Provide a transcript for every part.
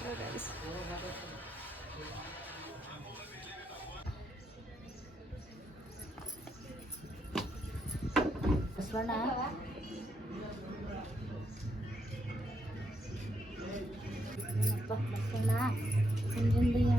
ಚಲೋ ಗೈಸ್. ಬಸವಣ್ಣ ಬಸವಣ್ಣ ಸಂಜಂಡಿಯ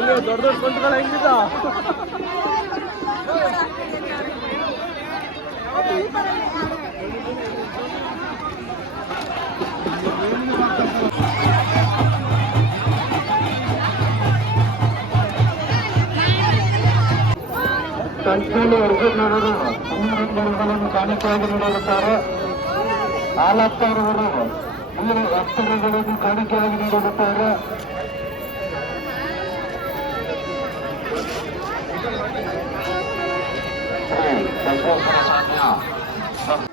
ದೊಡ್ಡ ದೊಡ್ಡ ಕೊಂಡ್ಗಳು ಹೆಂಗಿದ್ದ ಸಂಖ್ಯೆಯಲ್ಲಿ ಅರ್ಜುನರು ಹೂವಿನ ಕಾಣಿಕೆಯಾಗಿ ನೀಡಿರುತ್ತಾರೆ. ಹಾಲಪ್ಪರವರು ಮೂರು ಅಕ್ಷರಗಳನ್ನು ಕಾಣಿಕೆಯಾಗಿ ನೀಡಿರುತ್ತಾರೆ.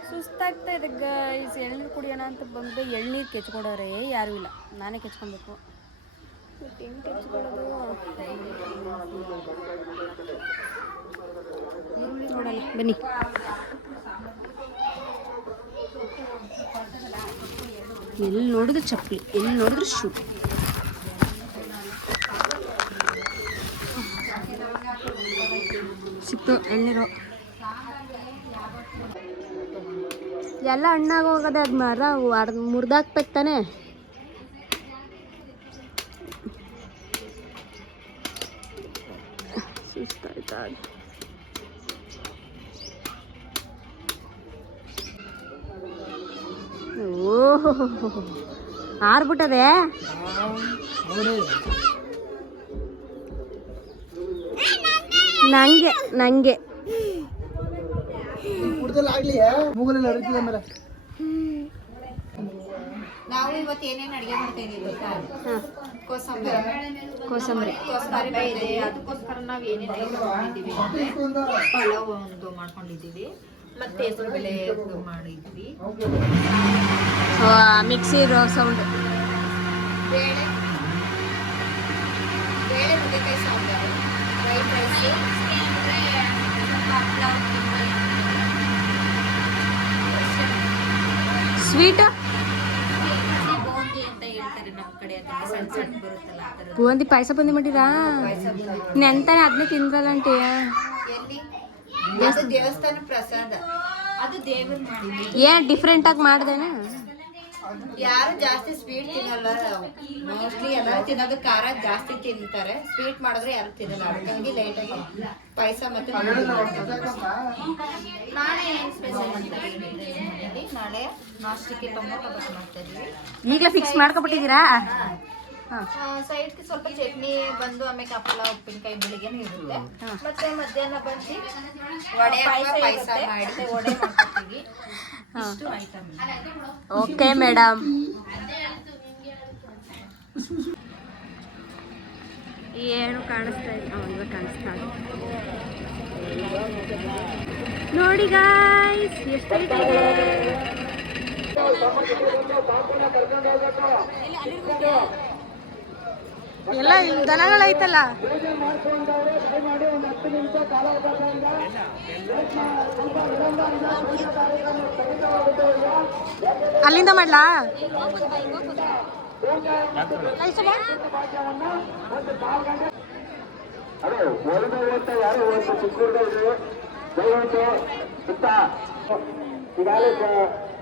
ಸುಸ್ತಾಗ್ತಾ ಇದೆ ಗೈಸ್. ಎಳ್ನೀರು ಕುಡಿಯೋಣ ಅಂತ ಬಂದು ಎಳ್ನೀರು ಕೆಚ್ಕೊಡೋರೆ ಯಾರೂ ಇಲ್ಲ, ನಾನೇ ಕೆಚ್ಕೊಬೇಕು. ಹೆಂಗೆ ಕೆಚ್ಕೊಳ್ಳೋದು ನೋಡಲ್ಲ ಬನ್ನಿ. ಎಲ್ಲಿ ನೋಡಿದ್ರು ಚಪ್ಪಲಿ, ಎಲ್ಲಿ ನೋಡಿದ್ರು ಶೂ. ಸಿಕ್ತು ಎಳ್ನೀರು. ಎಲ್ಲ ಹಣ್ಣಾಗಿ ಹೋಗೋದೆ, ಅದು ಮರ ಮುರಿದಾಕ್ಬೇಕು ತಾನೆ. ಸುಸ್ತಾಯ್ತಾ? ಓಹೋ ಆರ್ಬಿಟ್ಟದೆ. ನಂಗೆ ನಂಗೆ ನಾವು ಇವತ್ತು ಏನೇನು ಅಡುಗೆ ಮಾಡ್ತಾ ಇದೀವಿ ಗೊತ್ತಾ? ಕೋಸಂಬರಿ ಇದೆ. ಅದಕ್ಕೋಸ್ಕರ ನಾವು ಏನೇನು ಐಟಮ್ ಮಾಡಿದ್ದೀವಿ ಅಂದ್ರೆ ಪಲಾವ್ ಒಂದು ಮಾಡ್ಕೊಂಡಿದ್ದೀವಿ, ಮತ್ತೆ ಹೆಸರುಬೇಳೆ ಮಾಡಿದ್ವಿ, ಮಿಕ್ಸಿ ಸೌಂಡ್, ಬೇಳೆ ನುಗ್ಗೆಕಾಯಿ sambar, white rice, sweet boondi ಅಂತ ಹೇಳ್ತಾರೆ ನಮ್ಮ ಕಡೆ. ಅದಕ್ಕೆ ಸಣ್ಣ ಸಣ್ಣ ಬರುತ್ತಲ್ಲ ಆ ಥರದ್ದು ಬೂಂದಿ ಪಾಯಸ ಬಂದಿ ಮಾಡಿರಾ? ನೆಂತಾನೆ ಅದನ್ನೇ ತಿಂದ್ರಲ್ಲ ಆಂಟಿ. ಎಲ್ಲಿ? ಅದು ದೇವಸ್ಥಾನ ಪ್ರಸಾದ, ಅದು ದೇವ್ರು ಮಾಡಿದ್ವಿ. ಏನ್ ಡಿಫ್ರೆಂಟ್ ಆಗಿ ಮಾಡ್ದೇನೆ? ಯಾರು ಜಾಸ್ತಿ ಸ್ವೀಟ್ ತಿನ್ನಲ್ಲ, ಮೋಸ್ಟ್ಲಿ ಎಲ್ಲರೂ ತಿನ್ನೋದು ಖಾರ ಜಾಸ್ತಿ ತಿಂತಾರೆ. ಸ್ವೀಟ್ ಮಾಡಿದ್ರೆ ಯಾರು ತಿನ್ನಲ್ಲ. ಅದಕ್ಕಾಗಿ ಲೇಟಾಗಿ ಪಾಯಸ ಮತ್ತೆ ನಾಳೆ ಸ್ಪೆಷಲ್ ಮಾಡ್ತೀವಿ. ನಾಳೆ ನಾಷ್ಟಕ್ಕೆ ಟೊಮೊಟೊ ಬಾತ್ ಮಾಡ್ತಾ ಇದೀವಿ. ಈಗಲೇ ಫಿಕ್ಸ್ ಮಾಡ್ಕೊಬಿಟ್ಟಿದ್ದೀರಾ? ಸೈಡ್ಗೆ ಸ್ವಲ್ಪ ಚಟ್ನಿ ಬಂದು, ಆಮೇಲೆ ಹಪ್ಪಳ ಉಪ್ಪಿನಕಾಯಿ ಬೆಳಿಗ್ಗೆನೂ ಇರುತ್ತೆ. ಮತ್ತೆ ಮಧ್ಯಾಹ್ನ ಬಂದು ವಡೆ ಪಾಯಸ ಮಾಡಿ ವಡೆ ಮಾಡ್ಕೊತೀವಿ. ಇಷ್ಟು ಐಟಮ್. Okay madam. ಏನು ಕಾಣಿಸ್ತಾ ಇಲ್ಲ, ಇವಾಗ ಕಾಣಿಸ್ತಾ ಇದೆ ನೋಡಿ ಗಾಯ್ಸ್, ಎಷ್ಟೈತೆ ಎಲ್ಲ ದನಗಳೈತಲ್ಲ. ಅಲ್ಲಿಂದ ಮಾಡ್ಲಾ?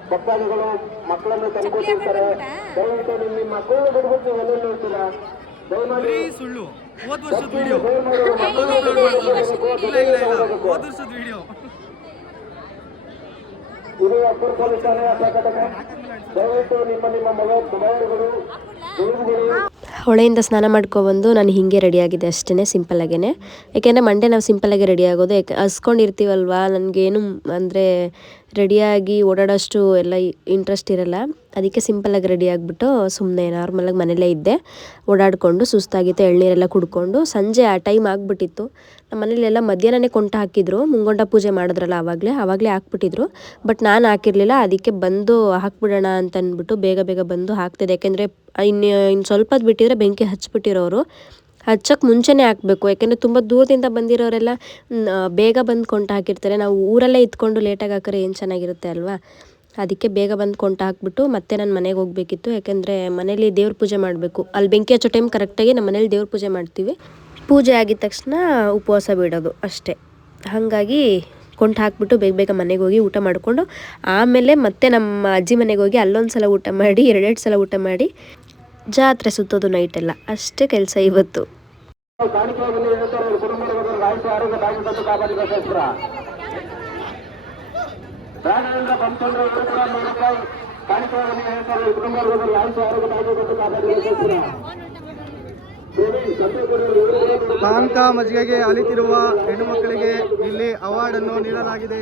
ಭಕ್ತಾದಿಗಳು ಮಕ್ಕಳನ್ನು ತಂದ್ಕೊಟ್ಟಿರ್ತಾರೆ. ದಯವಿಟ್ಟು ನಿಮ್ಮ ಮಕ್ಕಳನ್ನು ಬಿಡ್ಬಿಟ್ಟು ಎಲ್ಲೆಲ್ಲಿ ನೋಡ್ತೀರಾ? ದಯಮಾಡಿ ಸುಳ್ಳು. ಹೋದ ವರ್ಷದ ವಿಡಿಯೋ ಇದು ಅಪ್ಪರ್ ಪೊಲೀಸ್ ಠಾಣೆ ಪ್ರಕಟಣೆ. ದಯವಿಟ್ಟು ನಿಮ್ಮ ಮೊಬೈಲ್ಗಳು ಹೊಳೆಯಿಂದ ಸ್ನಾನ ಮಾಡ್ಕೊಬಂದು ನಾನು ಹೀಗೆ ರೆಡಿಯಾಗಿದೆ ಅಷ್ಟೇ, ಸಿಂಪಲ್ಲಾಗೇ. ಯಾಕೆಂದರೆ ಮಂಡೇ ನಾವು ಸಿಂಪಲ್ಲಾಗಿ ರೆಡಿ ಆಗೋದು. ಯಾಕೆ ಹಸ್ಕೊಂಡಿರ್ತೀವಲ್ವ, ನನಗೇನು ಅಂದರೆ ರೆಡಿಯಾಗಿ ಓಡಾಡೋಷ್ಟು ಎಲ್ಲ ಇಂಟ್ರೆಸ್ಟ್ ಇರಲ್ಲ. ಅದಕ್ಕೆ ಸಿಂಪಲ್ಲಾಗಿ ರೆಡಿ ಆಗಿಬಿಟ್ಟು ಸುಮ್ಮನೆ ನಾರ್ಮಲಾಗಿ ಮನೇಲೇ ಇದ್ದೆ. ಓಡಾಡಿಕೊಂಡು ಸುಸ್ತಾಗಿತ್ತು, ಎಳ್ನೀರೆಲ್ಲ ಕುಡ್ಕೊಂಡು ಸಂಜೆ ಆ ಟೈಮ್ ಆಗಿಬಿಟ್ಟಿತ್ತು. ನಮ್ಮ ಮನೇಲೆಲ್ಲ ಮಧ್ಯಾಹ್ನನೇ ಕೊಂಟ ಹಾಕಿದ್ರು, ಮುಂಗೊಂಡ ಪೂಜೆ ಮಾಡಿದ್ರಲ್ಲ ಆವಾಗಲೇ ಹಾಕ್ಬಿಟ್ಟಿದ್ರು. ಬಟ್ ನಾನು ಹಾಕಿರಲಿಲ್ಲ. ಅದಕ್ಕೆ ಬಂದು ಹಾಕ್ಬಿಡೋಣ ಅಂತ ಅಂದ್ಬಿಟ್ಟು ಬೇಗ ಬಂದು ಹಾಕ್ತಿದ್ದೆ. ಯಾಕೆಂದರೆ ಇನ್ನು ಸ್ವಲ್ಪ ಬಿಟ್ಟಿದ್ರೆ ಬೆಂಕಿ ಹಚ್ಬಿಟ್ಟಿರೋರು. ಹಚ್ಚೋಕ್ಕೆ ಮುಂಚೆನೇ ಹಾಕಬೇಕು. ಯಾಕೆಂದರೆ ತುಂಬ ದೂರದಿಂದ ಬಂದಿರೋರೆಲ್ಲ ಬೇಗ ಬಂದು ಕೊಂಟ ಹಾಕಿರ್ತಾರೆ. ನಾವು ಊರಲ್ಲೇ ಇದ್ಕೊಂಡು ಲೇಟಾಗಿ ಹಾಕಿದ್ರೆ ಏನು ಚೆನ್ನಾಗಿರುತ್ತೆ ಅಲ್ವಾ? ಅದಕ್ಕೆ ಬೇಗ ಬಂದು ಕೊಂಟ ಹಾಕ್ಬಿಟ್ಟು ಮತ್ತೆ ನಾನು ಮನೆಗೆ ಹೋಗಬೇಕಿತ್ತು. ಯಾಕೆಂದರೆ ಮನೇಲಿ ದೇವ್ರ ಪೂಜೆ ಮಾಡಬೇಕು. ಅಲ್ಲಿ ಬೆಂಕಿ ಹಚ್ಚೋ ಟೈಮ್ ಕರೆಕ್ಟಾಗಿ ನಮ್ಮ ಮನೇಲಿ ದೇವ್ರ ಪೂಜೆ ಮಾಡ್ತೀವಿ. ಪೂಜೆ ಆಗಿದ ತಕ್ಷಣ ಉಪವಾಸ ಬಿಡೋದು ಅಷ್ಟೇ. ಹಾಗಾಗಿ ಕೊಂಟು ಹಾಕ್ಬಿಟ್ಟು ಬೇಗ ಮನೆಗೆ ಹೋಗಿ ಊಟ ಮಾಡಿಕೊಂಡು ಆಮೇಲೆ ಮತ್ತೆ ನಮ್ಮ ಅಜ್ಜಿ ಮನೆಗೆ ಹೋಗಿ ಅಲ್ಲೊಂದು ಸಲ ಊಟ ಮಾಡಿ 2 ಸಲ ಊಟ ಮಾಡಿ ಜಾತ್ರೆ ಸುತ್ತೋದು ನೈಟೆಲ್ಲ. ಅಷ್ಟೇ ಕೆಲಸ ಇವತ್ತು. ಕಾಣಿಕೆಯಾಗಿ ಹೇಳ್ತಾರೆ, ಕುಟುಂಬದ ಆಯುಷ್ಯ ಆರೋಗ್ಯ ಬಾಗಿಲು ಕಾಪಾಡಿಕೋಸ್ಕರ ಪ್ರಾಣದಿಂದ ಬಂದ್ಕೊಂಡ್ರೆ ಕೂಡ ಮೂಲಕಾಯಿ ಕಾಣಿಕೆಯಾಗಿ ಹೇಳ್ತಾರೆ, ಕುಟುಂಬದ ಆಯುಷ್ಯ ಆರೋಗ್ಯ ಬಾಗಿಲು ಕಾಪಾಡಿಕೋಸ್ಕರ ಪಾನಕ ಮಜ್ಜಿಗೆಗೆ ಅಲಿತಿರುವ ಹೆಣ್ಣು ಮಕ್ಕಳಿಗೆ ಇಲ್ಲಿ ಅವಾರ್ಡ್ ಅನ್ನು ನೀಡಲಾಗಿದೆ.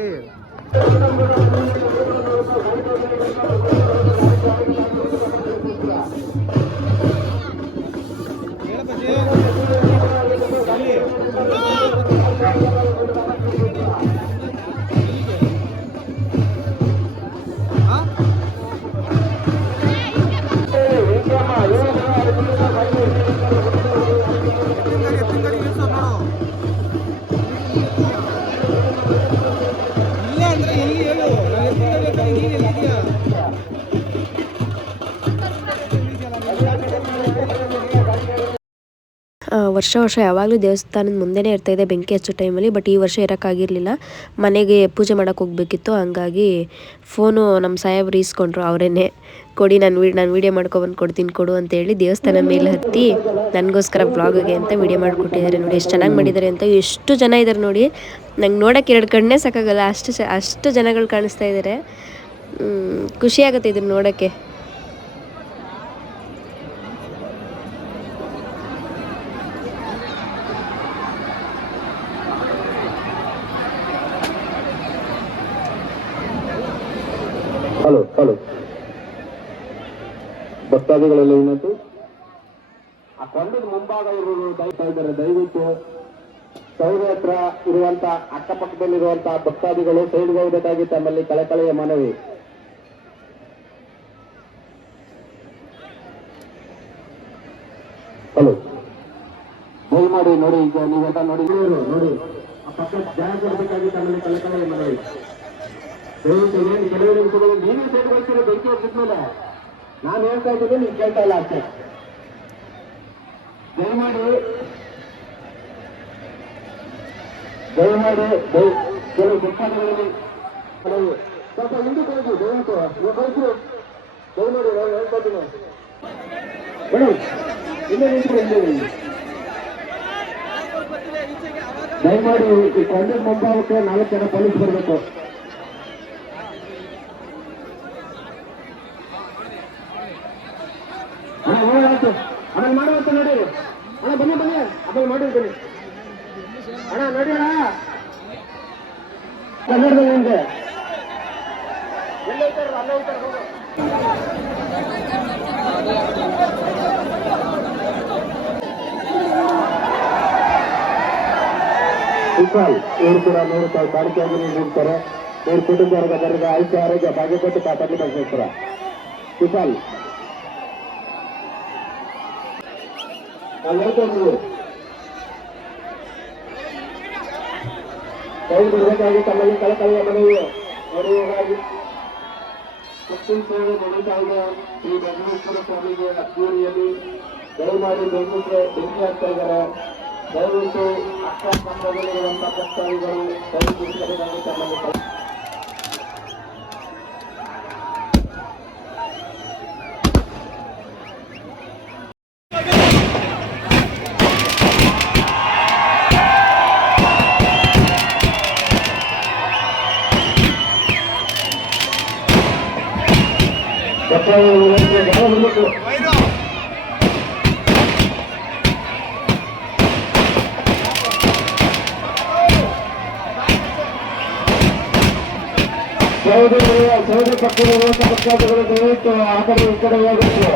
ಇಲ್ಲ ಅಂದ್ರೆ ಎಲ್ಲಿ ಹೇಳು, ವರ್ಷ ಯಾವಾಗಲೂ ದೇವಸ್ಥಾನದ ಮುಂದೆನೇ ಇರ್ತಾಯಿದೆ ಬೆಂಕಿ ಹಚ್ಚೋ ಟೈಮಲ್ಲಿ. ಬಟ್ ಈ ವರ್ಷ ಇರೋಕ್ಕಾಗಿರಲಿಲ್ಲ, ಮನೆಗೆ ಪೂಜೆ ಮಾಡೋಕ್ಕೆ ಹೋಗಬೇಕಿತ್ತು. ಹಂಗಾಗಿ ಫೋನು ನಮ್ಮ ಸಾಹೇಬ್ರು ಈಸ್ಕೊಂಡ್ರು. ಅವರೇನೆ ಕೊಡಿ, ನಾನು ವೀಡಿಯೋ ಮಾಡ್ಕೊಬಂದು ಕೊಡ್ತೀನಿ ಕೊಡು ಅಂತೇಳಿ ದೇವಸ್ಥಾನ ಮೇಲೆ ಹತ್ತಿ ನನಗೋಸ್ಕರ ವ್ಲಾಗಿಗೆ ಅಂತ ವೀಡಿಯೋ ಮಾಡಿಕೊಟ್ಟಿದ್ದಾರೆ. ನೋಡಿ ಎಷ್ಟು ಚೆನ್ನಾಗಿ ಮಾಡಿದ್ದಾರೆ ಅಂತ. ಎಷ್ಟು ಜನ ಇದ್ದಾರೆ ನೋಡಿ, ನಂಗೆ ನೋಡೋಕ್ಕೆ 2 ಕಣ್ಣೇ ಸಾಕಾಗಲ್ಲ, ಅಷ್ಟು ಜನಗಳು ಕಾಣಿಸ್ತಾ ಇದ್ದಾರೆ. ಖುಷಿಯಾಗುತ್ತೆ ಇದನ್ನು ನೋಡೋಕ್ಕೆ. ಹಲೋ ಭಕ್ತಾದಿಗಳೆಲ್ಲ ಏನಂತೂ ಆ ಕೊಂಡದ ಮುಂಭಾಗ ಇರುವುದು ದಯತಾ ಇದ್ದಾರೆ. ದಯವಿಟ್ಟು ಸೌದೆ ಹತ್ರ ಇರುವಂತ ಅಕ್ಕಪಕ್ಕದಲ್ಲಿರುವಂತ ಭಕ್ತಾದಿಗಳು ಸೈಡ್ಗೆ ಹೋಗಬೇಕಾಗಿ ತಮ್ಮಲ್ಲಿ ಕಳಕಳಿಯ ಮನವಿ. ಹಲೋ ದಯಮಾಡಿ ನೋಡಿ, ಈಗ ನೀವೆಲ್ಲ ನೋಡಿ ಆ ಪಕ್ಕ ಜಾಗ ಕೊಡಬೇಕಾಗಿ ತಮ್ಮಲ್ಲಿ ಕಳಕಳಿಯ ಮನವಿ. ದಯವಿಟ್ಟು ಏನು ಕೆಲವು ನಿಮಿಷಗಳು ನೀವೇ ಸೈಡ್ ಬರ್ತೀರ ಬೆಂಕಿ ಹಚ್ಚಿದ್ಮೇಲೆ ನಾನು ಹೇಳ್ತಾ ಇದ್ದೀನಿ, ನೀವು ಕೇಳ್ತಾ ಇಲ್ಲ ಅಷ್ಟೇ. ದಯಮಾಡಿ ಕೆಲವು ಭಕ್ತಾದಿಗಳಲ್ಲಿ ಸ್ವಲ್ಪ ಹಿಂದಕ್ಕೆ ಹೋಗಿ ದಯವಿಟ್ಟು ನೀವು ಹೋಗಿ ದಯಮಾಡಿ ನಾನು ಹೇಳ್ತಾ ಇದ್ದೀನಿ ಮೇಡಮ್, ಇಲ್ಲೇ ನಿಂತ್ಕೊಂಡು ದಯಮಾಡಿ ಈ ಕೊಂಡದ ಮುಂಭಾಗಕ್ಕೆ 4 ಜನ ಪೊಲೀಸ್ ಬರಬೇಕು. ಅಣ್ಣ ಮಾಡುವಂತ ನೋಡಿ ಅಣ್ಣ, ಬನ್ನಿ ಆಮೇಲೆ ಮಾಡಿರ್ತೀನಿ ಅಣ್ಣ, ನೋಡಿ ಅಣ್ಣ ಕನ್ನಡದಲ್ಲಿ ನಿಮ್ಗೆ ಅಲ್ಲೇ ಇರ್ತಾರೆ ಹೋಗು. ಇವರು ಕೂಡ 100 ರೂಪಾಯಿ ಕಾಣಿಕೆಯಾಗಿ ನೀಡ್ತಾರೆ. ಇವ್ರ ಕುಟುಂಬ ವರ್ಗದವರಿಗೆ ಆರೋಗ್ಯ ಭಾಗ್ಯ ಕೊಟ್ಟು ಕಾಪಾಡಿ ಬರ್ತಾರೆ. ವಿಶಾಲ್ ಕೈ ಬಿಡಬೇಕಾಗಿ ತಮ್ಮಲ್ಲಿ ಕಳಕಳಿಯ ಮನವಿ. ನೋಡುವುದಾಗಿ ಪಶ್ಚಿಮ ಸೇವೆ ನಡೀತಾ ಇದೆ ಶ್ರೀ ಬೆಂಗಳೂರು ಸ್ವಾಮಿಗೆ ಅದ್ದೂರಿಯಲ್ಲಿ. ದಯಮಾಡಿ ಬೆಂಕಿ ಹಾಕ್ತಾ ಇದ್ದಾರೆ. ದಯವಿಟ್ಟು ಅಕ್ಕಪಕ್ಕದಲ್ಲಿರುವಂತಹ ಭಕ್ತಾದಿಗಳು ಕೈ ಬಿಡಬೇಕಾಗಿ ತಮ್ಮಲ್ಲಿ ಸೌದೆ ಪಕ್ಕದಲ್ಲಿರುವಂತ ಭಕ್ತಾದಿಗಳು ದಯವಿಟ್ಟು ಆ ಕಡೆ ಈ ಕಡೆ ಹೋಗಬೇಕು.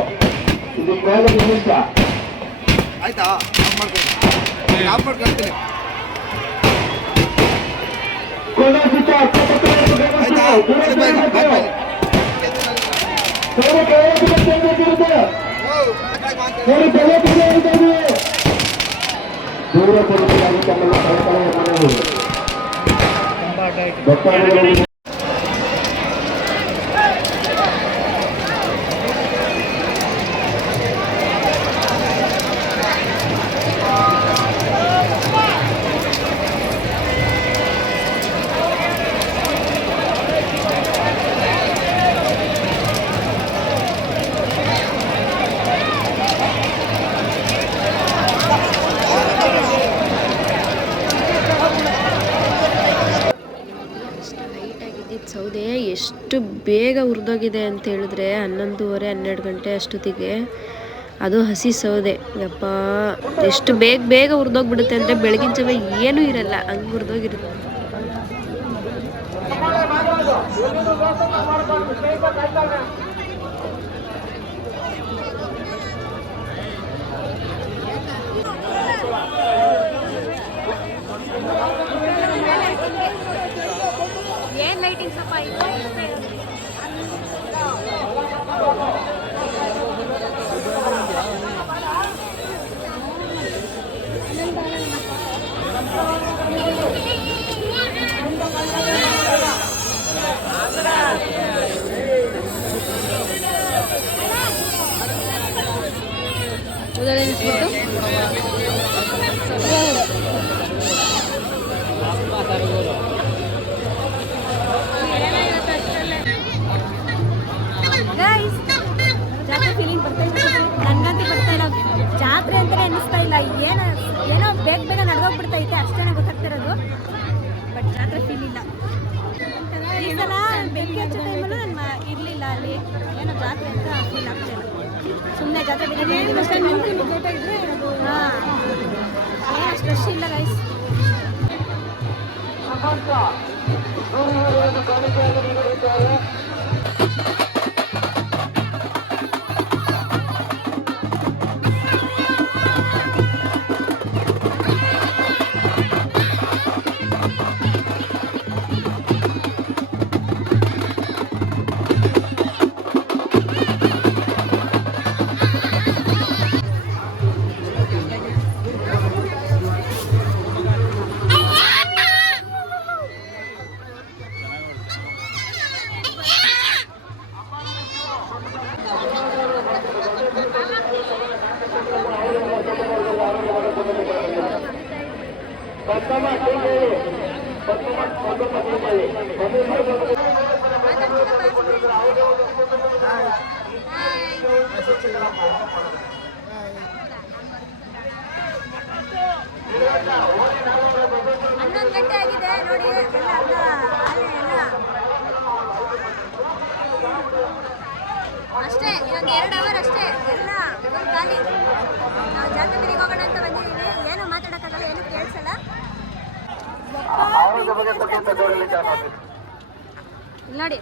ಇದು ಮೇಲೆ ನಿಮಿಷ ಆಯ್ತಾ ಮಾಡ್ಕೊಳ್ತೀನಿ. ದೂರ ಕೊಡಬೇಕಾಗಿ ತಮ್ಮೆಲ್ಲ ಕಳಕಳಿಯ ಮನವಿ. ಸೌದೆ ಎಷ್ಟು ಬೇಗ ಹುರಿದೋಗಿದೆ ಅಂತ ಹೇಳಿದ್ರೆ 11:30-12 ಗಂಟೆ ಅಷ್ಟೊತ್ತಿಗೆ. ಅದು ಹಸಿ ಸೌದೆ. ಯಪ್ಪ ಎಷ್ಟು ಬೇಗ ಹುರಿದೋಗ್ಬಿಡುತ್ತೆ ಅಂದರೆ ಬೆಳಗಿನ ಜಾವ ಏನೂ ಇರಲ್ಲ, ಹಂಗೆ ಹುರಿದೋಗಿರುತ್ತೆ. ಏನು ಲೈಟಿಂಗ್ ಸ್ವಲ್ಪ ಉದಾಹರಣೆ ಜಾತ್ರೆ ಅಂತ ಫೀಲ್ ಆಗ್ತಿಲ್ಲ. ಸುಮ್ಮನೆ ಜಾತ್ರೆ ಹಾಂ ಅಷ್ಟು ರಶ್ ಇಲ್ಲ ಗೈಸ್. ಹನ್ನೊಂದು ಗಂಟೆ ಆಗಿದೆ ನೋಡಿ. ಅಷ್ಟೇ ಇನ್ನೊಂದು 2 ಅವರ್ ಅಷ್ಟೇ, ಎಲ್ಲ ಖಾಲಿ. ನಾವು ಜಾತ್ರೆ ಮನೆಗೆ ಹೋಗೋಣ ಅಂತ ಬಂದಿದ್ದೀನಿ. ಏನು ಮಾತಾಡೋಕ್ಕಾಗಲ್ಲ, ಏನು ಕೇಳಿಸಲ್ಲ. ನೋಡಿ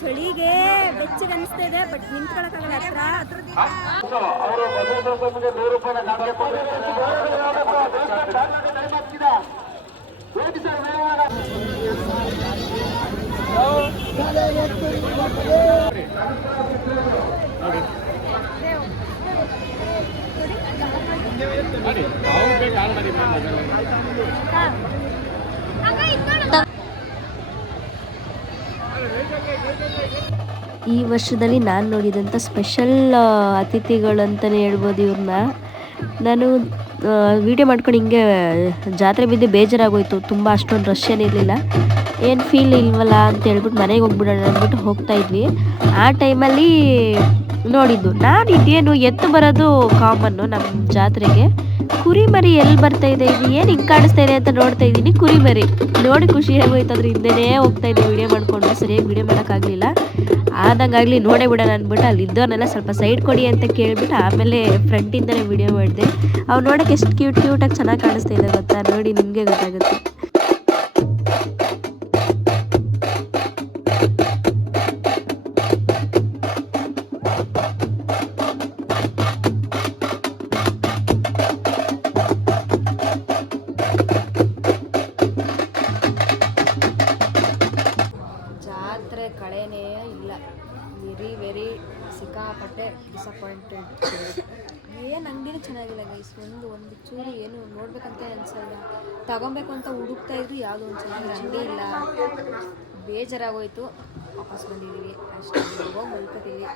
ಚಳಿಗೆ ಬೆಚ್ಚಗೆ ಅನಿಸ್ತಾ ಇದೆ, ಬಟ್ ನಿಂತ್ಕೊಳಕ್ಕಾಗಲ್ಲ. ಈ ವರ್ಷದಲ್ಲಿ ನಾನು ನೋಡಿದಂಥ ಸ್ಪೆಷಲ್ ಅತಿಥಿಗಳಂತಲೇ ಹೇಳ್ಬೋದು ಇವ್ರನ್ನ. ನಾನು ವೀಡಿಯೋ ಮಾಡ್ಕೊಂಡು ಹಿಂಗೆ ಜಾತ್ರೆ ಬಿದ್ದು ಬೇಜಾರಾಗೋಯ್ತು. ತುಂಬ ಅಷ್ಟೊಂದು ರಶ್ ಏನಿರಲಿಲ್ಲ. ಏನು ಫೀಲ್ ಇಲ್ವಲ್ಲ ಅಂತ ಹೇಳ್ಬಿಟ್ಟು ಮನೆಗೆ ಹೋಗ್ಬಿಡೋಣ ಅಂದ್ಬಿಟ್ಟು ಹೋಗ್ತಾಯಿದ್ವಿ. ಆ ಟೈಮಲ್ಲಿ ನೋಡಿದ್ದು ನಾನು. ಇದೇನು ಎತ್ತು ಬರೋದು ಕಾಮನ್ನು ನಮ್ಮ ಜಾತ್ರೆಗೆ. ಕುರಿಮರಿ ಎಲ್ಲಿ ಬರ್ತಾ ಇದೆ, ಇದು ಏನು ಹಿಂಗೆ ಕಾಣಿಸ್ತಾ ಇದೆ ಅಂತ ನೋಡ್ತಾ ಇದ್ದೀನಿ. ಕುರಿಮರಿ ನೋಡಿ ಖುಷಿ ಆಗೋಯ್ತು. ಅದ್ರ ಹಿಂದೆನೇ ಹೋಗ್ತಾ ಇದ್ದೆ ವೀಡಿಯೋ ಮಾಡಿಕೊಂಡು. ಸರಿಯಾಗಿ ವೀಡಿಯೋ ಮಾಡೋಕ್ಕಾಗಲಿಲ್ಲ. ಆದಂಗಾಗಲಿ ನೋಡೇ ಬಿಡೋಣ ಅಂದ್ಬಿಟ್ಟು ಅಲ್ಲಿ ಇದ್ದವನ್ನೆಲ್ಲ ಸ್ವಲ್ಪ ಸೈಡ್ ಕೊಡಿ ಅಂತ ಕೇಳಿಬಿಟ್ಟು ಆಮೇಲೆ ಫ್ರಂಟಿಂದಲೇ ವೀಡಿಯೋ ಮಾಡಿದೆ. ಅವ್ರು ನೋಡೋಕ್ಕೆ ಎಷ್ಟು ಕ್ಯೂಟಾಗಿ ಚೆನ್ನಾಗಿ ಕಾಣಿಸ್ತಾ ಇದೆ ಗೊತ್ತಾ, ನೋಡಿ ನಿಮಗೆ ಗೊತ್ತಾಗುತ್ತೆ. ಜಾತ್ರೆ ಕಳೆನೇ ಇಲ್ಲ. ವೆರಿ ಸಿಕ್ಕಾಪಟ್ಟೆ ಡಿಸಪಾಯಿಂಟೆಡ್. ಏನು ಅಂಗಡಿನೂ ಚೆನ್ನಾಗಿಲ್ಲ ಗೈಸ್. ಒಂದು ಚೂರು ಏನು ನೋಡ್ಬೇಕಂತ ಅನ್ಸಲ್ಲ. ತಗೊಬೇಕು ಅಂತ ಹುಡುಕ್ತಾ ಇದ್ರು, ಯಾವುದೋ ಒಂದು ಚೆನ್ನಾಗಿ ಅಂಗಡಿ ಇಲ್ಲ. ಬೇಜಾರಾಗೋಯ್ತು. ವಾಪಸ್ ಬಂದಿದ್ದೀವಿ ಅಷ್ಟೇ. ಹೋಗಿ ಮಲ್ಕೋತೀವಿ.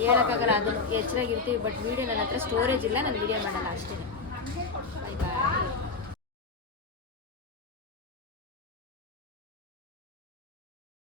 ಹೇಳೋಕ್ಕಾಗಲ್ಲ, ಅದನ್ನು ಎಚ್ಚರಾಗಿರ್ತೀವಿ. ಬಟ್ ವೀಡಿಯೋ ನನ್ನ ಹತ್ರ ಸ್ಟೋರೇಜ್ ಇಲ್ಲ, ನಾನು ವೀಡಿಯೋ ಮಾಡಲ್ಲ ಅಷ್ಟೇ.